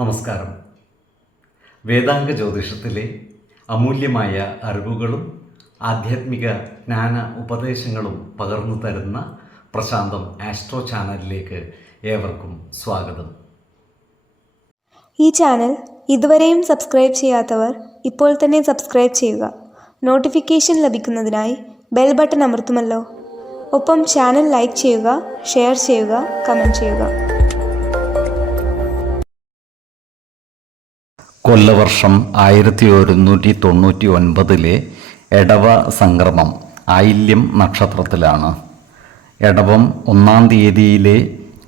നമസ്കാരം. വേദാംഗ ജ്യോതിഷത്തിലെ അമൂല്യമായ അറിവുകളും ആധ്യാത്മിക ജ്ഞാന ഉപദേശങ്ങളും പകർന്നു തരുന്ന പ്രശാന്തം ആസ്ട്രോ ചാനലിലേക്ക് ഏവർക്കും സ്വാഗതം. ഈ ചാനൽ ഇതുവരെയും സബ്സ്ക്രൈബ് ചെയ്യാത്തവർ ഇപ്പോൾ തന്നെ സബ്സ്ക്രൈബ് ചെയ്യുക. നോട്ടിഫിക്കേഷൻ ലഭിക്കുന്നതിനായി ബെൽ ബട്ടൺ അമർത്തുമല്ലോ. ഒപ്പം ചാനൽ ലൈക്ക് ചെയ്യുക, ഷെയർ ചെയ്യുക, കമൻറ്റ് ചെയ്യുക. കൊല്ലവർഷം 1199 എടവ സംക്രമം ആയില്യം നക്ഷത്രത്തിലാണ്. എടവം 1-ാം തീയതിയിലെ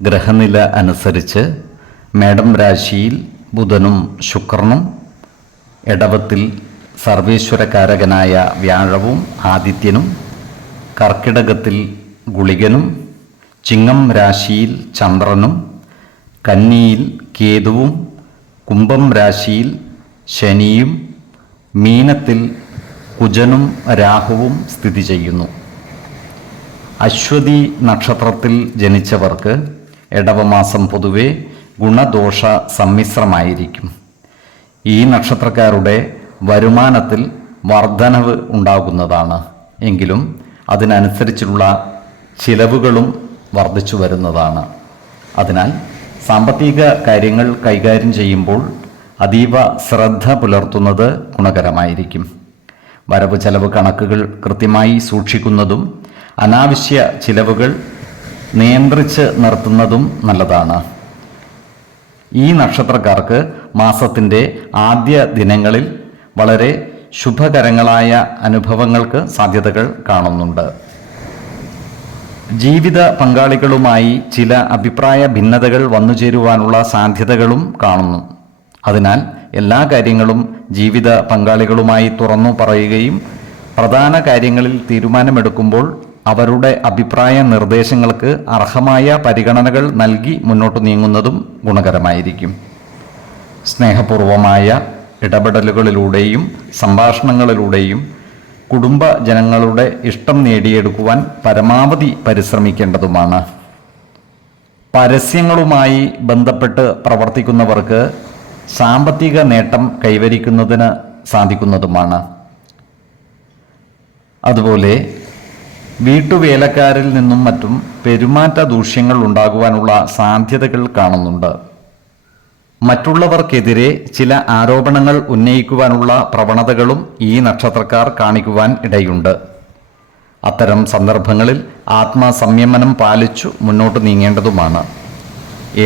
ഗ്രഹനില അനുസരിച്ച് മേടം രാശിയിൽ ബുധനും ശുക്രനും, എടവത്തിൽ സർവേശ്വരകാരകനായ വ്യാഴവും ആദിത്യനും, കർക്കിടകത്തിൽ ഗുളികനും, ചിങ്ങം രാശിയിൽ ചന്ദ്രനും, കന്നിയിൽ കേതുവും, കുംഭം രാശിയിൽ ശനിയും, മീനത്തിൽ കുജനും രാഹുവും സ്ഥിതി ചെയ്യുന്നു. അശ്വതി നക്ഷത്രത്തിൽ ജനിച്ചവർക്ക് എടവമാസം പൊതുവെ ഗുണദോഷ സമ്മിശ്രമായിരിക്കും. ഈ നക്ഷത്രക്കാരുടെ വരുമാനത്തിൽ വർധനവ് ഉണ്ടാകുന്നതാണ്. എങ്കിലും അതിനനുസരിച്ചുള്ള ചിലവുകളും വർദ്ധിച്ചു വരുന്നതാണ്. അതിനാൽ സാമ്പത്തിക കാര്യങ്ങൾ കൈകാര്യം ചെയ്യുമ്പോൾ അതീവ ശ്രദ്ധ പുലർത്തുന്നത് ഗുണകരമായിരിക്കും. വരവ് ചെലവ് കണക്കുകൾ കൃത്യമായി സൂക്ഷിക്കുന്നതും അനാവശ്യ ചിലവുകൾ നിയന്ത്രിച്ച് നിർത്തുന്നതും നല്ലതാണ്. ഈ നക്ഷത്രക്കാർക്ക് മാസത്തിൻ്റെ ആദ്യ ദിനങ്ങളിൽ വളരെ ശുഭകരങ്ങളായ അനുഭവങ്ങൾക്ക് സാധ്യതകൾ കാണുന്നുണ്ട്. ജീവിത പങ്കാളികളുമായി ചില അഭിപ്രായ ഭിന്നതകൾ വന്നുചേരുവാനുള്ള സാധ്യതകളും കാണുന്നു. അതിനാൽ എല്ലാ കാര്യങ്ങളും ജീവിത പങ്കാളികളുമായി തുറന്നു പറയുകയും പ്രധാന കാര്യങ്ങളിൽ തീരുമാനമെടുക്കുമ്പോൾ അവരുടെ അഭിപ്രായ നിർദ്ദേശങ്ങൾക്ക് അർഹമായ പരിഗണനകൾ നൽകി മുന്നോട്ട് നീങ്ങുന്നതും ഗുണകരമായിരിക്കും. സ്നേഹപൂർവമായ ഇടപെടലുകളിലൂടെയും സംഭാഷണങ്ങളിലൂടെയും കുടുംബ ജനങ്ങളുടെ ഇഷ്ടം നേടിയെടുക്കുവാൻ പരമാവധി പരിശ്രമിക്കേണ്ടതുമാണ്. പരസ്യങ്ങളുമായി ബന്ധപ്പെട്ട് പ്രവർത്തിക്കുന്നവർക്ക് സാമ്പത്തിക നേട്ടം കൈവരിക്കുന്നതിന് സാധിക്കുന്നതുമാണ്. അതുപോലെ വീട്ടുവേലക്കാരിൽ നിന്നും മറ്റും പെരുമാറ്റ ദൂഷ്യങ്ങൾ ഉണ്ടാകുവാനുള്ള സാധ്യതകൾ കാണുന്നുണ്ട്. മറ്റുള്ളവർക്കെതിരെ ചില ആരോപണങ്ങൾ ഉന്നയിക്കുവാനുള്ള പ്രവണതകളും ഈ നക്ഷത്രക്കാർ കാണിക്കുവാൻ ഇടയുണ്ട്. അത്തരം സന്ദർഭങ്ങളിൽ ആത്മസംയമനം പാലിച്ചു മുന്നോട്ട് നീങ്ങേണ്ടതുമാണ്.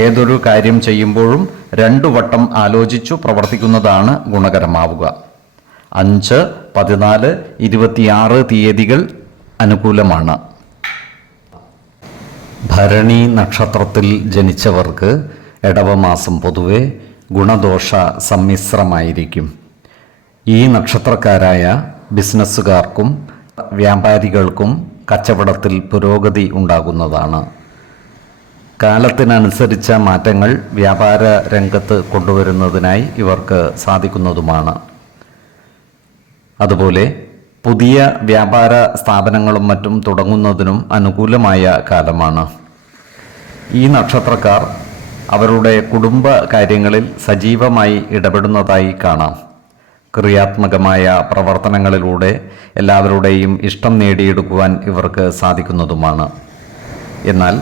ഏതൊരു കാര്യം ചെയ്യുമ്പോഴും 2 വട്ടം ആലോചിച്ചു പ്രവർത്തിക്കുന്നതാണ് ഗുണകരമാവുക. 5, 14, 26 തീയതികൾ അനുകൂലമാണ്. ഭരണി നക്ഷത്രത്തിൽ ജനിച്ചവർക്ക് എടവമാസം പൊതുവെ ഗുണദോഷ സമ്മിശ്രമായിരിക്കും. ഈ നക്ഷത്രക്കാരായ ബിസിനസ്സുകാർക്കും വ്യാപാരികൾക്കും കച്ചവടത്തിൽ പുരോഗതി ഉണ്ടാകുന്നതാണ്. കാലത്തിനനുസരിച്ച മാറ്റങ്ങൾ വ്യാപാര രംഗത്ത് കൊണ്ടുവരുന്നതിനായി ഇവർക്ക് സാധിക്കുന്നതുമാണ്. അതുപോലെ പുതിയ വ്യാപാര സ്ഥാപനങ്ങളും മറ്റും തുടങ്ങുന്നതിനും അനുകൂലമായ കാലമാണ്. ഈ നക്ഷത്രക്കാർ അവരുടെ കുടുംബ കാര്യങ്ങളിൽ സജീവമായി ഇടപെടുന്നതായി കാണാം. ക്രിയാത്മകമായ പ്രവർത്തനങ്ങളിലൂടെ എല്ലാവരുടെയും ഇഷ്ടം നേടിയെടുക്കുവാൻ ഇവർക്ക് സാധിക്കുന്നതുമാണ്. എന്നാൽ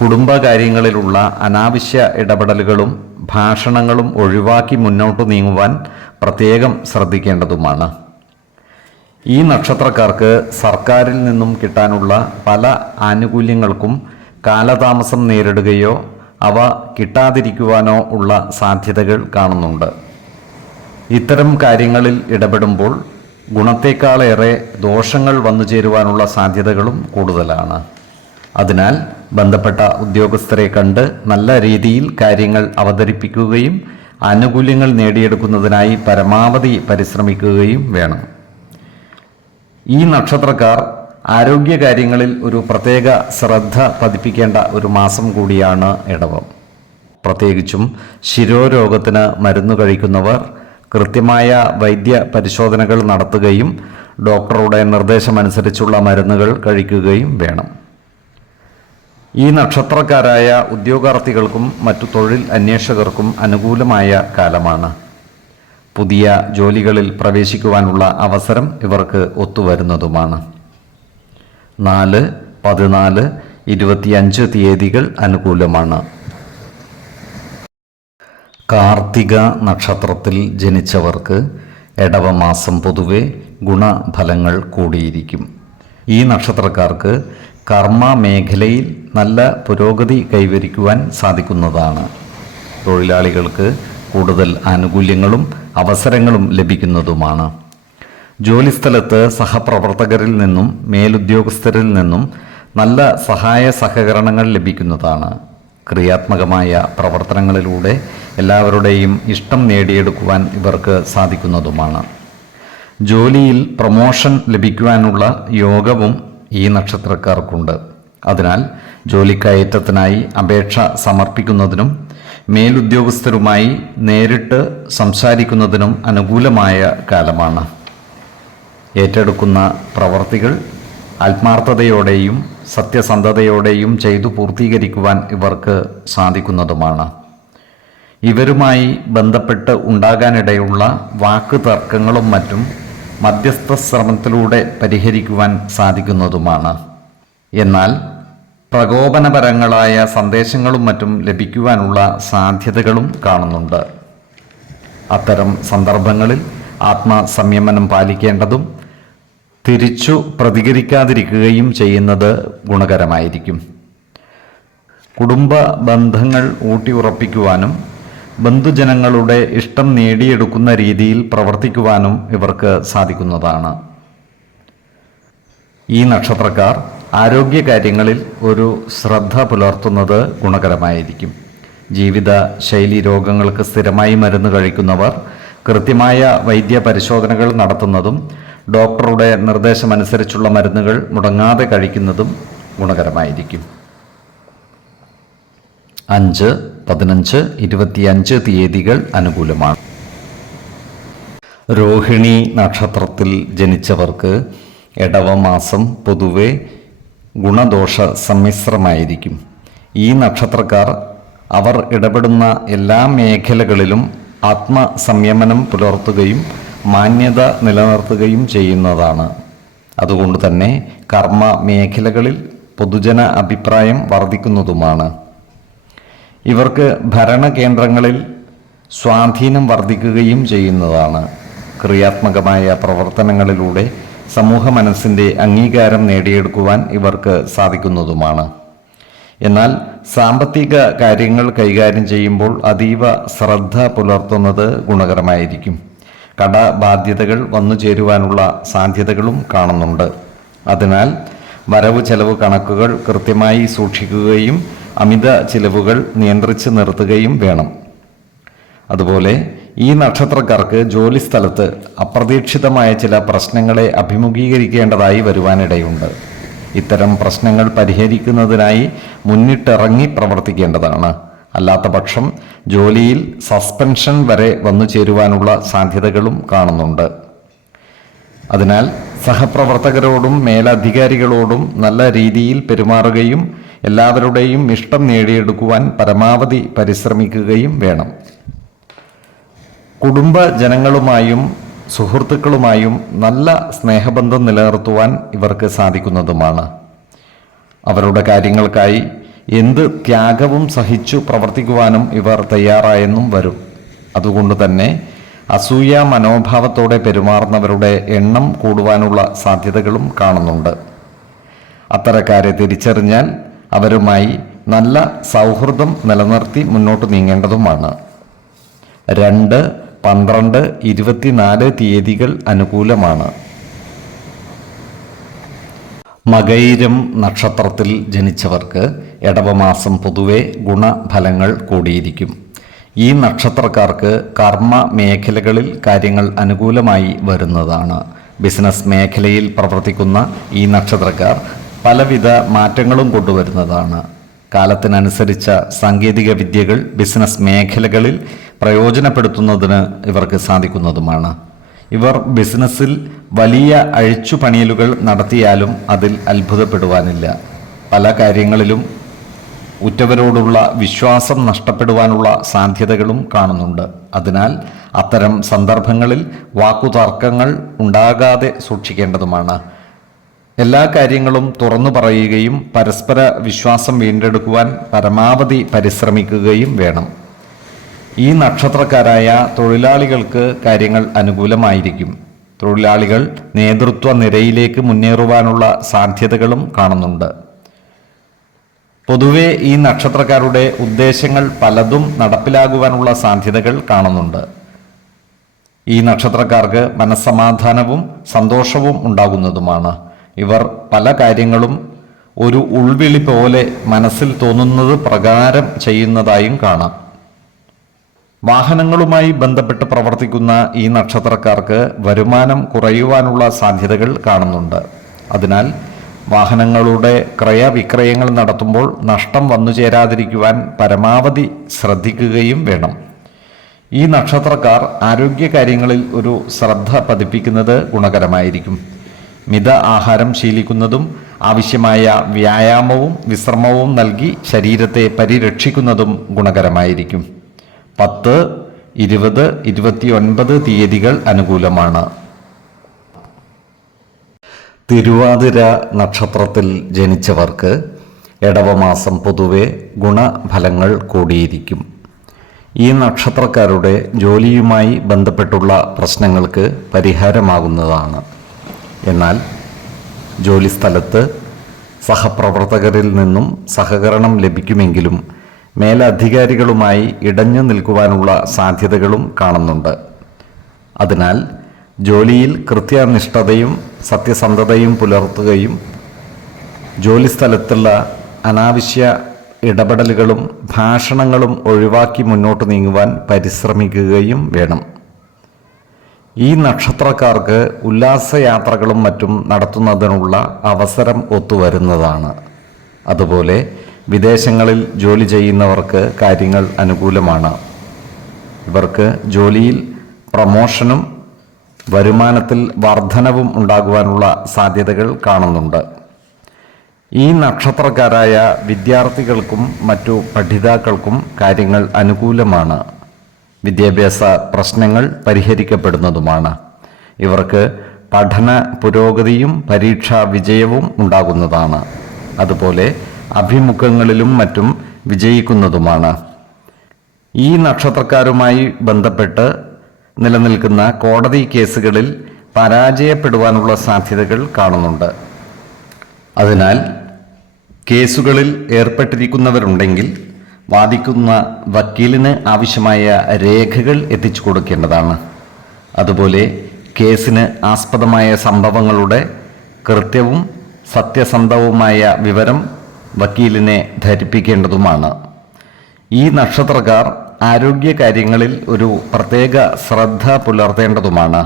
കുടുംബകാര്യങ്ങളിലുള്ള അനാവശ്യ ഇടപെടലുകളും ഭാഷണങ്ങളും ഒഴിവാക്കി മുന്നോട്ട് നീങ്ങുവാൻ പ്രത്യേകം ശ്രദ്ധിക്കേണ്ടതുമാണ്. ഈ നക്ഷത്രക്കാർക്ക് സർക്കാരിൽ നിന്നും കിട്ടാനുള്ള പല ആനുകൂല്യങ്ങൾക്കും കാലതാമസം നേരിടുകയോ അവ കിട്ടാതിരിക്കുവാനോ ഉള്ള സാധ്യതകൾ കാണുന്നുണ്ട്. ഇത്തരം കാര്യങ്ങളിൽ ഇടപെടുമ്പോൾ ഗുണത്തേക്കാളേറെ ദോഷങ്ങൾ വന്നു ചേരുവാനുള്ള സാധ്യതകളും കൂടുതലാണ്. അതിനാൽ ബന്ധപ്പെട്ട ഉദ്യോഗസ്ഥരെ കണ്ട് നല്ല രീതിയിൽ കാര്യങ്ങൾ അവതരിപ്പിക്കുകയും ആനുകൂല്യങ്ങൾ നേടിയെടുക്കുന്നതിനായി പരമാവധി പരിശ്രമിക്കുകയും വേണം. ഈ നക്ഷത്രക്കാർ ആരോഗ്യകാര്യങ്ങളിൽ ഒരു പ്രത്യേക ശ്രദ്ധ പതിപ്പിക്കേണ്ട ഒരു മാസം കൂടിയാണ് ഇടവം. പ്രത്യേകിച്ചും ശിരോരോഗത്തിന് മരുന്ന് കഴിക്കുന്നവർ കൃത്യമായ വൈദ്യ പരിശോധനകൾ നടത്തുകയും ഡോക്ടറുടെ നിർദ്ദേശമനുസരിച്ചുള്ള മരുന്നുകൾ കഴിക്കുകയും വേണം. ഈ നക്ഷത്രക്കാരായ ഉദ്യോഗാർത്ഥികൾക്കും മറ്റു തൊഴിൽ അന്വേഷകർക്കും അനുകൂലമായ കാലമാണ്. പുതിയ ജോലികളിൽ പ്രവേശിക്കുവാനുള്ള അവസരം ഇവർക്ക് ഒത്തുവരുന്നതുമാണ്. 4, 14, 25 തീയതികൾ അനുകൂലമാണ്. കാർത്തിക നക്ഷത്രത്തിൽ ജനിച്ചവർക്ക് ഇടവമാസം പൊതുവെ ഗുണഫലങ്ങൾ കൂടിയിരിക്കും. ഈ നക്ഷത്രക്കാർക്ക് കർമ്മ മേഖലയിൽ നല്ല പുരോഗതി കൈവരിക്കുവാൻ സാധിക്കുന്നതാണ്. തൊഴിലാളികൾക്ക് കൂടുതൽ ആനുകൂല്യങ്ങളും അവസരങ്ങളും ലഭിക്കുന്നതുമാണ്. ജോലിസ്ഥലത്ത് സഹപ്രവർത്തകരിൽ നിന്നും മേലുദ്യോഗസ്ഥരിൽ നിന്നും നല്ല സഹായ സഹകരണങ്ങൾ ലഭിക്കുന്നതാണ്. ക്രിയാത്മകമായ പ്രവർത്തനങ്ങളിലൂടെ എല്ലാവരുടെയും ഇഷ്ടം നേടിയെടുക്കുവാൻ ഇവർക്ക് സാധിക്കുന്നതുമാണ്. ജോലിയിൽ പ്രമോഷൻ ലഭിക്കുവാനുള്ള യോഗവും ഈ നക്ഷത്രക്കാർക്കുണ്ട്. അതിനാൽ ജോലിക്കയറ്റത്തിനായി അപേക്ഷ സമർപ്പിക്കുന്നതിനും മേലുദ്യോഗസ്ഥരുമായി നേരിട്ട് സംസാരിക്കുന്നതിനും അനുകൂലമായ കാലമാണ്. ഏറ്റെടുക്കുന്ന പ്രവർത്തികൾ ആത്മാർത്ഥതയോടെയും സത്യസന്ധതയോടെയും ചെയ്തു പൂർത്തീകരിക്കുവാൻ ഇവർക്ക് സാധിക്കുന്നതുമാണ്. ഇവരുമായി ബന്ധപ്പെട്ട് ഉണ്ടാകാനിടയുള്ള വാക്ക് തർക്കങ്ങളും മറ്റും മധ്യസ്ഥ ശ്രമത്തിലൂടെ പരിഹരിക്കുവാൻ സാധിക്കുന്നതുമാണ്. എന്നാൽ പ്രകോപനപരങ്ങളായ സന്ദേശങ്ങളും മറ്റും ലഭിക്കുവാനുള്ള സാധ്യതകളും കാണുന്നുണ്ട്. അത്തരം സന്ദർഭങ്ങളിൽ ആത്മസംയമനം പാലിക്കേണ്ടതും തിരിച്ചു പ്രതികരിക്കാതിരിക്കുകയും ചെയ്യുന്നത് ഗുണകരമായിരിക്കും. കുടുംബ ബന്ധങ്ങൾ ഊട്ടിയുറപ്പിക്കുവാനും ബന്ധുജനങ്ങളുടെ ഇഷ്ടം നേടിയെടുക്കുന്ന രീതിയിൽ പ്രവർത്തിക്കുവാനും ഇവർക്ക് സാധിക്കുന്നതാണ്. ഈ നക്ഷത്രക്കാർ ആരോഗ്യകാര്യങ്ങളിൽ ഒരു ശ്രദ്ധ പുലർത്തുന്നത് ഗുണകരമായിരിക്കും. ജീവിത ശൈലി രോഗങ്ങൾക്ക് സ്ഥിരമായി മരുന്ന് കഴിക്കുന്നവർ കൃത്യമായ വൈദ്യ പരിശോധനകൾ നടത്തുന്നതും ഡോക്ടറുടെ നിർദ്ദേശമനുസരിച്ചുള്ള മരുന്നുകൾ മുടങ്ങാതെ കഴിക്കുന്നതും ഗുണകരമായിരിക്കും. 5, 15, 25 തീയതികൾ അനുകൂലമാണ്. രോഹിണി നക്ഷത്രത്തിൽ ജനിച്ചവർക്ക് ഇടവമാസം പൊതുവെ ഗുണദോഷ സമ്മിശ്രമായിരിക്കും. ഈ നക്ഷത്രക്കാർ അവർ ഇടപെടുന്ന എല്ലാ മേഖലകളിലും ആത്മസംയമനം പുലർത്തുകയും മാന്യത നിലനിർത്തുകയും ചെയ്യുന്നതാണ്. അതുകൊണ്ട് തന്നെ കർമ്മ മേഖലകളിൽ പൊതുജന അഭിപ്രായം വർദ്ധിക്കുന്നതുമാണ്. ഇവർക്ക് ഭരണകേന്ദ്രങ്ങളിൽ സ്വാധീനം വർദ്ധിക്കുകയും ചെയ്യുന്നതാണ്. ക്രിയാത്മകമായ പ്രവർത്തനങ്ങളിലൂടെ സമൂഹ മനസ്സിൻ്റെ അംഗീകാരം നേടിയെടുക്കുവാൻ ഇവർക്ക് സാധിക്കുന്നതുമാണ്. എന്നാൽ സാമ്പത്തിക കാര്യങ്ങൾ കൈകാര്യം ചെയ്യുമ്പോൾ അതീവ ശ്രദ്ധ പുലർത്തുന്നത് ഗുണകരമായിരിക്കും. കടബാധ്യതകൾ വന്നു ചേരുവാനുള്ള സാധ്യതകളും കാണുന്നുണ്ട്. അതിനാൽ വരവ് ചെലവ് കണക്കുകൾ കൃത്യമായി സൂക്ഷിക്കുകയും അമിത ചിലവുകൾ നിയന്ത്രിച്ച് നിർത്തുകയും വേണം. അതുപോലെ ഈ നക്ഷത്രക്കാർക്ക് ജോലിസ്ഥലത്ത് അപ്രതീക്ഷിതമായ ചില പ്രശ്നങ്ങളെ അഭിമുഖീകരിക്കേണ്ടതായി വരുവാനിടയുണ്ട്. ഇത്തരം പ്രശ്നങ്ങൾ പരിഹരിക്കുന്നതിനായി മുന്നിട്ടിറങ്ങി പ്രവർത്തിക്കേണ്ടതാണ്. അല്ലാത്ത പക്ഷം ജോലിയിൽ സസ്പെൻഷൻ വരെ വന്നു ചേരുവാനുള്ള സാധ്യതകളും കാണുന്നുണ്ട്. അതിനാൽ സഹപ്രവർത്തകരോടും മേലധികാരികളോടും നല്ല രീതിയിൽ പെരുമാറുകയും എല്ലാവരുടെയും ഇഷ്ടം നേടിയെടുക്കുവാൻ പരമാവധി പരിശ്രമിക്കുകയും വേണം. കുടുംബജനങ്ങളുമായും സുഹൃത്തുക്കളുമായും നല്ല സ്നേഹബന്ധം നിലനിർത്തുവാൻ ഇവർക്ക് സാധിക്കുന്നതുമാണ്. അവരുടെ കാര്യങ്ങൾക്കായി എന്ത് ത്യാഗവും സഹിച്ചു പ്രവർത്തിക്കുവാനും ഇവർ തയ്യാറായെന്നും വരും. അതുകൊണ്ട് തന്നെ അസൂയ മനോഭാവത്തോടെ പെരുമാറുന്നവരുടെ എണ്ണം കൂടുവാനുള്ള സാധ്യതകളും കാണുന്നുണ്ട്. അത്തരക്കാരെ തിരിച്ചറിഞ്ഞാൽ അവരുമായി നല്ല സൗഹൃദം നിലനിർത്തി മുന്നോട്ട് നീങ്ങേണ്ടതുമാണ്. 2, 12, 24 തീയതികൾ അനുകൂലമാണ്. മകയിരം നക്ഷത്രത്തിൽ ജനിച്ചവർക്ക് ഇടവമാസം പൊതുവെ ഗുണഫലങ്ങൾ കൂടിയിരിക്കും. ഈ നക്ഷത്രക്കാർക്ക് കർമ്മ മേഖലകളിൽ കാര്യങ്ങൾ അനുകൂലമായി വരുന്നതാണ്. ബിസിനസ് മേഖലയിൽ പ്രവർത്തിക്കുന്ന ഈ നക്ഷത്രക്കാർ പലവിധ മാറ്റങ്ങളും കൊണ്ടുവരുന്നതാണ്. കാലത്തിനനുസരിച്ച സാങ്കേതിക വിദ്യകൾ ബിസിനസ് മേഖലകളിൽ പ്രയോജനപ്പെടുത്തുന്നതിന് ഇവർക്ക് സാധിക്കുന്നതുമാണ്. ഇവർ ബിസിനസ്സിൽ വലിയ അഴിച്ചുപണിയലുകൾ നടത്തിയാലും അതിൽ അത്ഭുതപ്പെടുവാനില്ല. പല കാര്യങ്ങളിലും ഉറ്റവരോടുള്ള വിശ്വാസം നഷ്ടപ്പെടുവാനുള്ള സാധ്യതകളും കാണുന്നുണ്ട്. അതിനാൽ അത്തരം സന്ദർഭങ്ങളിൽ വാക്കുതർക്കങ്ങൾ ഉണ്ടാകാതെ സൂക്ഷിക്കേണ്ടതുമാണ്. എല്ലാ കാര്യങ്ങളും തുറന്നു പറയുകയും പരസ്പര വിശ്വാസം വീണ്ടെടുക്കുവാൻ പരമാവധി പരിശ്രമിക്കുകയും വേണം. ഈ നക്ഷത്രക്കാരായ തൊഴിലാളികൾക്ക് കാര്യങ്ങൾ അനുകൂലമായിരിക്കും. തൊഴിലാളികൾ നേതൃത്വ നിരയിലേക്ക് മുന്നേറുവാനുള്ള സാധ്യതകളും കാണുന്നുണ്ട്. പൊതുവെ ഈ നക്ഷത്രക്കാരുടെ ഉദ്ദേശങ്ങൾ പലതും നടപ്പിലാകുവാനുള്ള സാധ്യതകൾ കാണുന്നുണ്ട്. ഈ നക്ഷത്രക്കാർക്ക് മനസ്സമാധാനവും സന്തോഷവും ഉണ്ടാകുന്നതുമാണ്. ഇവർ പല കാര്യങ്ങളും ഒരു ഉൾവിളി പോലെ മനസ്സിൽ തോന്നുന്നത് പ്രകാരം ചെയ്യുന്നതായും കാണാം. വാഹനങ്ങളുമായി ബന്ധപ്പെട്ട് പ്രവർത്തിക്കുന്ന ഈ നക്ഷത്രക്കാർക്ക് വരുമാനം കുറയുവാനുള്ള സാധ്യതകൾ കാണുന്നുണ്ട്. അതിനാൽ വാഹനങ്ങളുടെ ക്രയവിക്രയങ്ങൾ നടത്തുമ്പോൾ നഷ്ടം വന്നു ചേരാതിരിക്കുവാൻ പരമാവധി ശ്രദ്ധിക്കുകയും വേണം. ഈ നക്ഷത്രക്കാർ ആരോഗ്യകാര്യങ്ങളിൽ ഒരു ശ്രദ്ധ പതിപ്പിക്കുന്നത് ഗുണകരമായിരിക്കും. മിത ആഹാരം ശീലിക്കുന്നതും ആവശ്യമായ വ്യായാമവും വിശ്രമവും നൽകി ശരീരത്തെ പരിരക്ഷിക്കുന്നതും ഗുണകരമായിരിക്കും. 10, 20, 29 തീയതികൾ അനുകൂലമാണ്. തിരുവാതിര നക്ഷത്രത്തിൽ ജനിച്ചവർക്ക് ഇടവമാസം പൊതുവെ ഗുണഫലങ്ങൾ കൂടിയിരിക്കും. ഈ നക്ഷത്രക്കാരുടെ ജോലിയുമായി ബന്ധപ്പെട്ടുള്ള പ്രശ്നങ്ങൾക്ക് പരിഹാരമാകുന്നതാണ്. എന്നാൽ ജോലിസ്ഥലത്ത് സഹപ്രവർത്തകരിൽ നിന്നും സഹകരണം ലഭിക്കുമെങ്കിലും മേലധികാരികളുമായി ഇടഞ്ഞു നിൽക്കുവാനുള്ള സാധ്യതകളും കാണുന്നുണ്ട്. അതിനാൽ ജോലിയിൽ കൃത്യനിഷ്ഠതയും സത്യസന്ധതയും പുലർത്തുകയും ജോലിസ്ഥലത്തുള്ള അനാവശ്യ ഇടപെടലുകളും ഭാഷണങ്ങളും ഒഴിവാക്കി മുന്നോട്ട് നീങ്ങുവാൻ പരിശ്രമിക്കുകയും വേണം. ഈ നക്ഷത്രക്കാർക്ക് ഉല്ലാസയാത്രകളും മറ്റും നടത്തുന്നതിനുള്ള അവസരം ഒത്തുവരുന്നതാണ്. അതുപോലെ വിദേശങ്ങളിൽ ജോലി ചെയ്യുന്നവർക്ക് കാര്യങ്ങൾ അനുകൂലമാണ്. ഇവർക്ക് ജോലിയിൽ പ്രമോഷനും വരുമാനത്തിൽ വർധനവും ഉണ്ടാകുവാനുള്ള സാധ്യതകൾ കാണുന്നുണ്ട്. ഈ നക്ഷത്രക്കാരായ വിദ്യാർത്ഥികൾക്കും മറ്റു പഠിതാക്കൾക്കും കാര്യങ്ങൾ അനുകൂലമാണ്. വിദ്യാഭ്യാസ പ്രശ്നങ്ങൾ പരിഹരിക്കപ്പെടുന്നതുമാണ്. ഇവർക്ക് പഠന പുരോഗതിയും പരീക്ഷാ വിജയവും ഉണ്ടാകുന്നതാണ്. അതുപോലെ അഭിമുഖങ്ങളിലും മറ്റും വിജയിക്കുന്നതുമാണ്. ഈ നക്ഷത്രക്കാരുമായി ബന്ധപ്പെട്ട് നിലനിൽക്കുന്ന കോടതി കേസുകളിൽ പരാജയപ്പെടുവാനുള്ള സാധ്യതകൾ കാണുന്നുണ്ട്. അതിനാൽ കേസുകളിൽ ഏർപ്പെട്ടിരിക്കുന്നവരുണ്ടെങ്കിൽ വാദിക്കുന്ന വക്കീലിന് ആവശ്യമായ രേഖകൾ എത്തിച്ചു കൊടുക്കേണ്ടതാണ്. അതുപോലെ കേസിന് ആസ്പദമായ സംഭവങ്ങളുടെ കൃത്യവും സത്യസന്ധവുമായ വിവരം വക്കീലിനെ ധരിപ്പിക്കേണ്ടതുമാണ്. ഈ നക്ഷത്രക്കാർ ആരോഗ്യകാര്യങ്ങളിൽ ഒരു പ്രത്യേക ശ്രദ്ധ പുലർത്തേണ്ടതുമാണ്.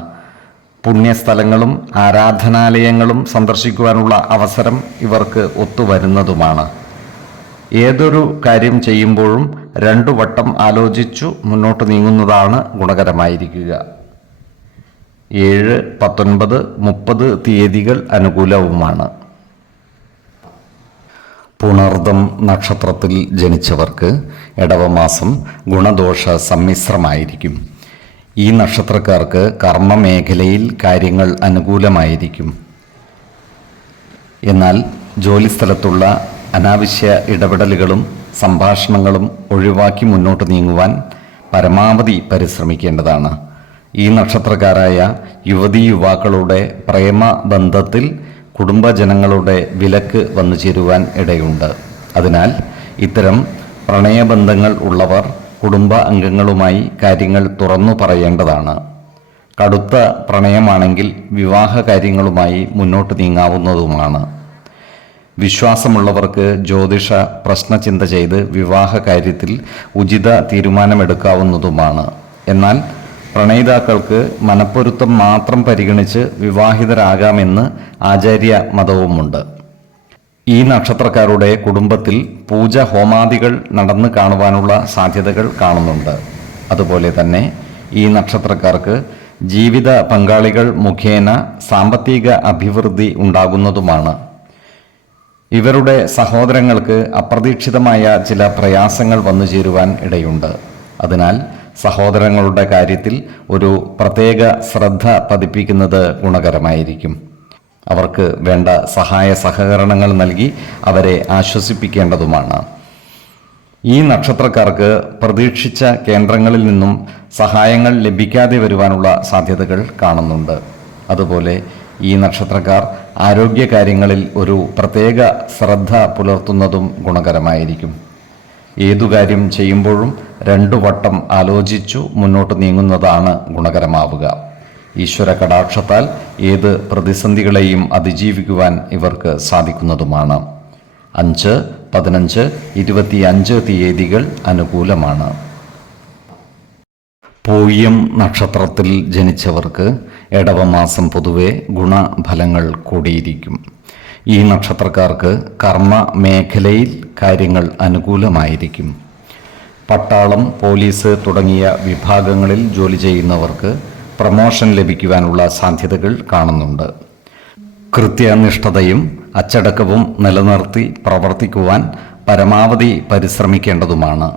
പുണ്യസ്ഥലങ്ങളും ആരാധനാലയങ്ങളും സന്ദർശിക്കുവാനുള്ള അവസരം ഇവർക്ക് ഒത്തുവരുന്നതുമാണ്. ഏതൊരു കാര്യം ചെയ്യുമ്പോഴും 2 വട്ടം ആലോചിച്ചു മുന്നോട്ട് നീങ്ങുന്നതാണ് ഗുണകരമായിരിക്കുക. 7, 19, 30 തീയതികൾ അനുകൂലവുമാണ്. പുണർദം നക്ഷത്രത്തിൽ ജനിച്ചവർക്ക് ഇടവമാസം ഗുണദോഷ സമ്മിശ്രമായിരിക്കും. ഈ നക്ഷത്രക്കാർക്ക് കർമ്മമേഖലയിൽ കാര്യങ്ങൾ അനുകൂലമായിരിക്കും. എന്നാൽ ജോലിസ്ഥലത്തുള്ള അനാവശ്യ ഇടപെടലുകളും സംഭാഷണങ്ങളും ഒഴിവാക്കി മുന്നോട്ട് നീങ്ങുവാൻ പരമാവധി പരിശ്രമിക്കേണ്ടതാണ്. ഈ നക്ഷത്രക്കാരായ യുവതീ യുവാക്കളുടെ പ്രേമബന്ധത്തിൽ കുടുംബജനങ്ങളുടെ വിലക്ക് വന്നു ചേരുവാൻ ഇടയുണ്ട്. അതിനാൽ ഇത്തരം പ്രണയബന്ധങ്ങൾ ഉള്ളവർ കുടുംബ അംഗങ്ങളുമായി കാര്യങ്ങൾ തുറന്നു പറയേണ്ടതാണ്. കടുത്ത പ്രണയമാണെങ്കിൽ വിവാഹ കാര്യങ്ങളുമായി മുന്നോട്ട് നീങ്ങാവുന്നതുമാണ്. വിശ്വാസമുള്ളവർക്ക് ജ്യോതിഷ പ്രശ്നചിന്ത ചെയ്ത് വിവാഹ കാര്യത്തിൽ ഉചിത തീരുമാനമെടുക്കാവുന്നതുമാണ്. എന്നാൽ പ്രണയിതാക്കൾക്ക് മനപ്പൊരുത്തം മാത്രം പരിഗണിച്ച് വിവാഹിതരാകാമെന്ന് ആചാര്യ മതവുമുണ്ട്. ഈ നക്ഷത്രക്കാരുടെ കുടുംബത്തിൽ പൂജ ഹോമാദികൾ നടന്നു കാണുവാനുള്ള സാധ്യതകൾ കാണുന്നുണ്ട്. അതുപോലെ തന്നെ ഈ നക്ഷത്രക്കാർക്ക് ജീവിത പങ്കാളികൾ മുഖേന സാമ്പത്തിക അഭിവൃദ്ധി ഉണ്ടാകുന്നതുമാണ്. ഇവരുടെ സഹോദരങ്ങൾക്ക് അപ്രതീക്ഷിതമായ ചില പ്രയാസങ്ങൾ വന്നു ചേരുവാൻ ഇടയുണ്ട്. അതിനാൽ സഹോദരങ്ങളുടെ കാര്യത്തിൽ ഒരു പ്രത്യേക ശ്രദ്ധ പതിപ്പിക്കുന്നത് ഗുണകരമായിരിക്കും. അവർക്ക് വേണ്ട സഹായ സഹകരണങ്ങൾ നൽകി അവരെ ആശ്വസിപ്പിക്കേണ്ടതുമാണ്. ഈ നക്ഷത്രക്കാർക്ക് പ്രതീക്ഷിച്ച കേന്ദ്രങ്ങളിൽ നിന്നും സഹായങ്ങൾ ലഭിക്കാതെ വരുവാനുള്ള സാധ്യതകൾ കാണുന്നുണ്ട്. അതുപോലെ ഈ നക്ഷത്രക്കാർ ആരോഗ്യകാര്യങ്ങളിൽ ഒരു പ്രത്യേക ശ്രദ്ധ പുലർത്തുന്നതും ഗുണകരമായിരിക്കും. ഏതു കാര്യം ചെയ്യുമ്പോഴും 2 വട്ടം ആലോചിച്ചു മുന്നോട്ട് നീങ്ങുന്നതാണ് ഗുണകരമാവുക. ഈശ്വര കടാക്ഷത്താൽ ഏത് പ്രതിസന്ധികളെയും അതിജീവിക്കുവാൻ ഇവർക്ക് സാധിക്കുന്നതുമാണ്. 5, 15, 25 തീയതികൾ അനുകൂലമാണ്. പൂയം നക്ഷത്രത്തിൽ ജനിച്ചവർക്ക് ഇടവമാസം പൊതുവെ ഗുണഫലങ്ങൾ കൂടിയിരിക്കും. ഈ നക്ഷത്രക്കാർക്ക് കർമ്മ മേഖലയിൽ കാര്യങ്ങൾ അനുകൂലമായിരിക്കും. പട്ടാളം, പോലീസ് തുടങ്ങിയ വിഭാഗങ്ങളിൽ ജോലി ചെയ്യുന്നവർക്ക് പ്രമോഷൻ ലഭിക്കുവാനുള്ള സാധ്യതകൾ കാണുന്നുണ്ട്. കൃത്യനിഷ്ഠതയും അച്ചടക്കവും നിലനിർത്തി പ്രവർത്തിക്കുവാൻ പരമാവധി പരിശ്രമിക്കേണ്ടതുമാണ്.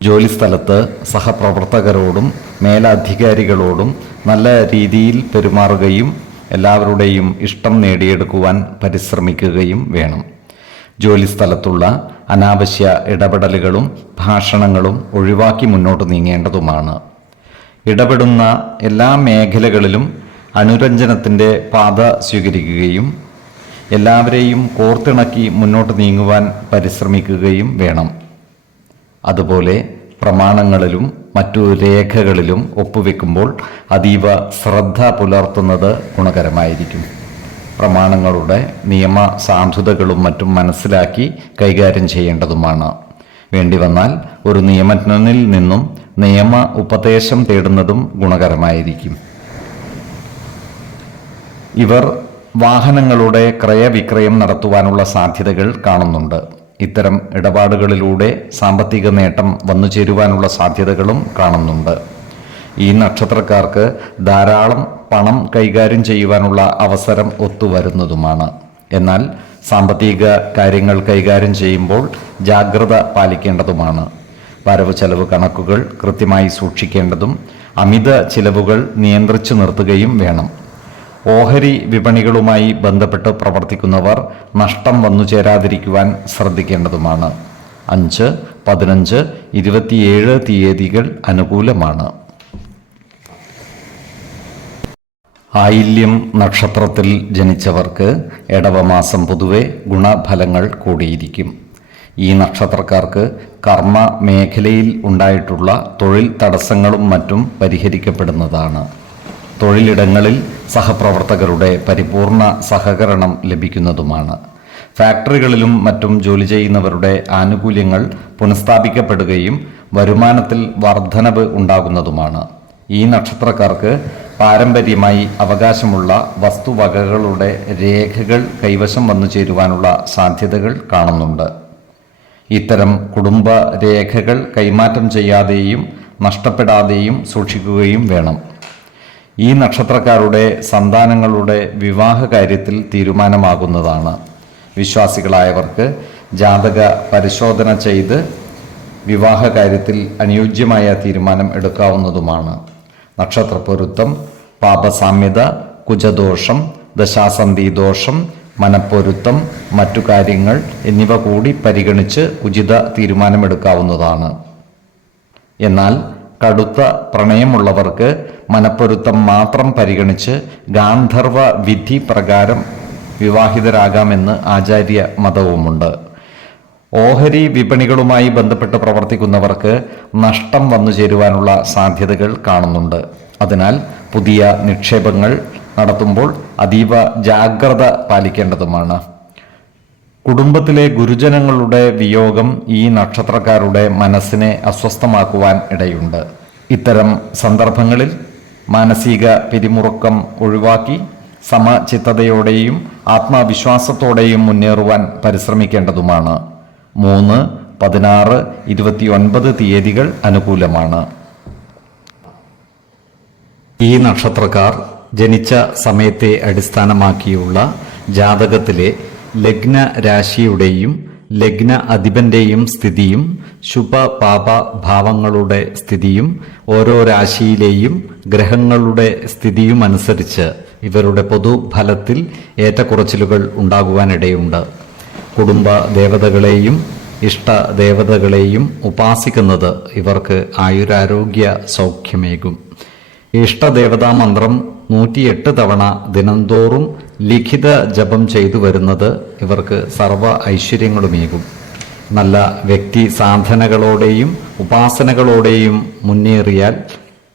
ജോലിസ്ഥലത്ത് സഹപ്രവർത്തകരോടും മേലധികാരികളോടും നല്ല രീതിയിൽ പെരുമാറുകയും എല്ലാവരുടെയും ഇഷ്ടം നേടിയെടുക്കുവാൻ പരിശ്രമിക്കുകയും വേണം. ജോലിസ്ഥലത്തുള്ള അനാവശ്യ ഇടപെടലുകളും ഭാഷണങ്ങളും ഒഴിവാക്കി മുന്നോട്ട് നീങ്ങേണ്ടതുമാണ്. ഇടപെടുന്ന എല്ലാ മേഖലകളിലും അനുരഞ്ജനത്തിൻ്റെ പാത സ്വീകരിക്കുകയും എല്ലാവരെയും കോർത്തിണക്കി മുന്നോട്ട് നീങ്ങുവാൻ പരിശ്രമിക്കുകയും വേണം. അതുപോലെ പ്രമാണങ്ങളിലും മറ്റു രേഖകളിലും ഒപ്പുവെക്കുമ്പോൾ അതീവ ശ്രദ്ധ പുലർത്തുന്നത് ഗുണകരമായിരിക്കും. പ്രമാണങ്ങളുടെ നിയമ സാധുതകളും മറ്റും മനസ്സിലാക്കി കൈകാര്യം ചെയ്യേണ്ടതുമാണ്. വേണ്ടി വന്നാൽ ഒരു നിയമജ്ഞനിൽ നിന്നും നിയമ ഉപദേശം തേടുന്നതും ഗുണകരമായിരിക്കും. ഇവർ വാഹനങ്ങളുടെ ക്രയവിക്രയം നടത്തുവാനുള്ള സാധ്യതകൾ കാണുന്നുണ്ട്. ഇത്തരം ഇടപാടുകളിലൂടെ സാമ്പത്തിക നേട്ടം വന്നു ചേരുവാനുള്ള സാധ്യതകളും കാണുന്നുണ്ട്. ഈ നക്ഷത്രക്കാർക്ക് ധാരാളം പണം കൈകാര്യം ചെയ്യുവാനുള്ള അവസരം ഒത്തുവരുന്നതുമാണ്. എന്നാൽ സാമ്പത്തിക കാര്യങ്ങൾ കൈകാര്യം ചെയ്യുമ്പോൾ ജാഗ്രത പാലിക്കേണ്ടതുമാണ്. വരവ് ചെലവ് കണക്കുകൾ കൃത്യമായി സൂക്ഷിക്കേണ്ടതും അമിത ചിലവുകൾ നിയന്ത്രിച്ചു നിർത്തുകയും വേണം. ഓഹരി വിപണികളുമായി ബന്ധപ്പെട്ട് പ്രവർത്തിക്കുന്നവർ നഷ്ടം വന്നു ചേരാതിരിക്കുവാൻ ശ്രദ്ധിക്കേണ്ടതുമാണ്. 5, 15, 27 തീയതികൾ അനുകൂലമാണ്. ആയില്യം നക്ഷത്രത്തിൽ ജനിച്ചവർക്ക് ഇടവമാസം പൊതുവെ ഗുണഫലങ്ങൾ കൂടിയിരിക്കും. ഈ നക്ഷത്രക്കാർക്ക് കർമ്മ മേഖലയിൽ ഉണ്ടായിട്ടുള്ള തൊഴിൽ തടസ്സങ്ങളും മറ്റും പരിഹരിക്കപ്പെടുന്നതാണ്. തൊഴിലിടങ്ങളിൽ സഹപ്രവർത്തകരുടെ പരിപൂർണ സഹകരണം ലഭിക്കുന്നതുമാണ്. ഫാക്ടറികളിലും മറ്റും ജോലി ചെയ്യുന്നവരുടെ ആനുകൂല്യങ്ങൾ പുനഃസ്ഥാപിക്കപ്പെടുകയും വരുമാനത്തിൽ വർധനവ് ഉണ്ടാകുന്നതുമാണ്. ഈ നക്ഷത്രക്കാർക്ക് പാരമ്പര്യമായി അവകാശമുള്ള വസ്തുവകകളുടെ രേഖകൾ കൈവശം വന്നു ചേരുവാനുള്ള സാധ്യതകൾ കാണുന്നുണ്ട്. ഇത്തരം കുടുംബ രേഖകൾ കൈമാറ്റം ചെയ്യാതെയും നഷ്ടപ്പെടാതെയും സൂക്ഷിക്കുകയും വേണം. ഈ നക്ഷത്രക്കാരുടെ സന്താനങ്ങളുടെ വിവാഹ കാര്യത്തിൽ തീരുമാനമാകുന്നതാണ്. വിശ്വാസികളായവർക്ക് ജാതക പരിശോധന ചെയ്ത് വിവാഹ കാര്യത്തിൽ അനുയോജ്യമായ തീരുമാനം എടുക്കാവുന്നതുമാണ്. നക്ഷത്രപ്പൊരുത്തം, പാപസാമ്യത, കുജദോഷം, ദശാസന്ധി ദോഷം, മനപ്പൊരുത്തം, മറ്റു കാര്യങ്ങൾ എന്നിവ കൂടി പരിഗണിച്ച് ഉചിത തീരുമാനമെടുക്കാവുന്നതാണ്. എന്നാൽ കടുത്ത പ്രണയമുള്ളവർക്ക് മനപ്പൊരുത്തം മാത്രം പരിഗണിച്ച് ഗാന്ധർവ വിധി പ്രകാരം വിവാഹിതരാകാമെന്ന് ആചാര്യ മതവുമുണ്ട്. ഓഹരി വിപണികളുമായി ബന്ധപ്പെട്ട് പ്രവർത്തിക്കുന്നവർക്ക് നഷ്ടം വന്നു ചേരുവാനുള്ള സാധ്യതകൾ കാണുന്നുണ്ട്. അതിനാൽ പുതിയ നിക്ഷേപങ്ങൾ നടത്തുമ്പോൾ അതീവ ജാഗ്രത പാലിക്കേണ്ടതുമാണ്. കുടുംബത്തിലെ ഗുരുജനങ്ങളുടെ വിയോഗം ഈ നക്ഷത്രക്കാരുടെ മനസ്സിനെ അസ്വസ്ഥമാക്കുവാൻ ഇടയുണ്ട്. ഇത്തരം സന്ദർഭങ്ങളിൽ മാനസിക പിരിമുറുക്കം ഒഴിവാക്കി സമചിത്തതയോടെയും ആത്മവിശ്വാസത്തോടെയും മുന്നേറുവാൻ പരിശ്രമിക്കേണ്ടതുമാണ്. 3, 16, 29 തീയതികൾ അനുകൂലമാണ്. ഈ നക്ഷത്രക്കാർ ജനിച്ച സമയത്തെ അടിസ്ഥാനമാക്കിയുള്ള ജാതകത്തിലെ ലഗ്ന രാശിയുടെയും ലഗ്ന അധിപന്റെയും സ്ഥിതിയും ശുഭ പാപ ഭാവങ്ങളുടെ സ്ഥിതിയും ഓരോ രാശിയിലെയും ഗ്രഹങ്ങളുടെ സ്ഥിതിയുമനുസരിച്ച് ഇവരുടെ പൊതുഫലത്തിൽ ഏറ്റക്കുറച്ചിലുകൾ ഉണ്ടാകുവാനിടയുണ്ട്. കുടുംബ ദേവതകളെയും ഇഷ്ടദേവതകളെയും ഉപാസിക്കുന്നത് ഇവർക്ക് ആയുരാരോഗ്യ സൗഖ്യമേകും. ഇഷ്ടദേവതാ മന്ത്രം 108 തവണ ദിനംതോറും ലിഖിത ജപം ചെയ്തു വരുന്നത് ഇവർക്ക് സർവ ഐശ്വര്യങ്ങളുമേകും. നല്ല വ്യക്തി സാധനകളോടെയും ഉപാസനകളോടെയും മുന്നേറിയാൽ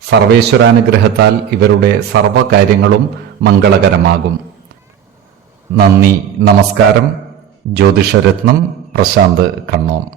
സർവേശ്വരാനുഗ്രഹത്താൽ ഇവരുടെ സർവകാര്യങ്ങളും മംഗളകരമാകും. നന്ദി, നമസ്കാരം. ജ്യോതിഷരത്നം പ്രശാന്ത് കണ്ണോം.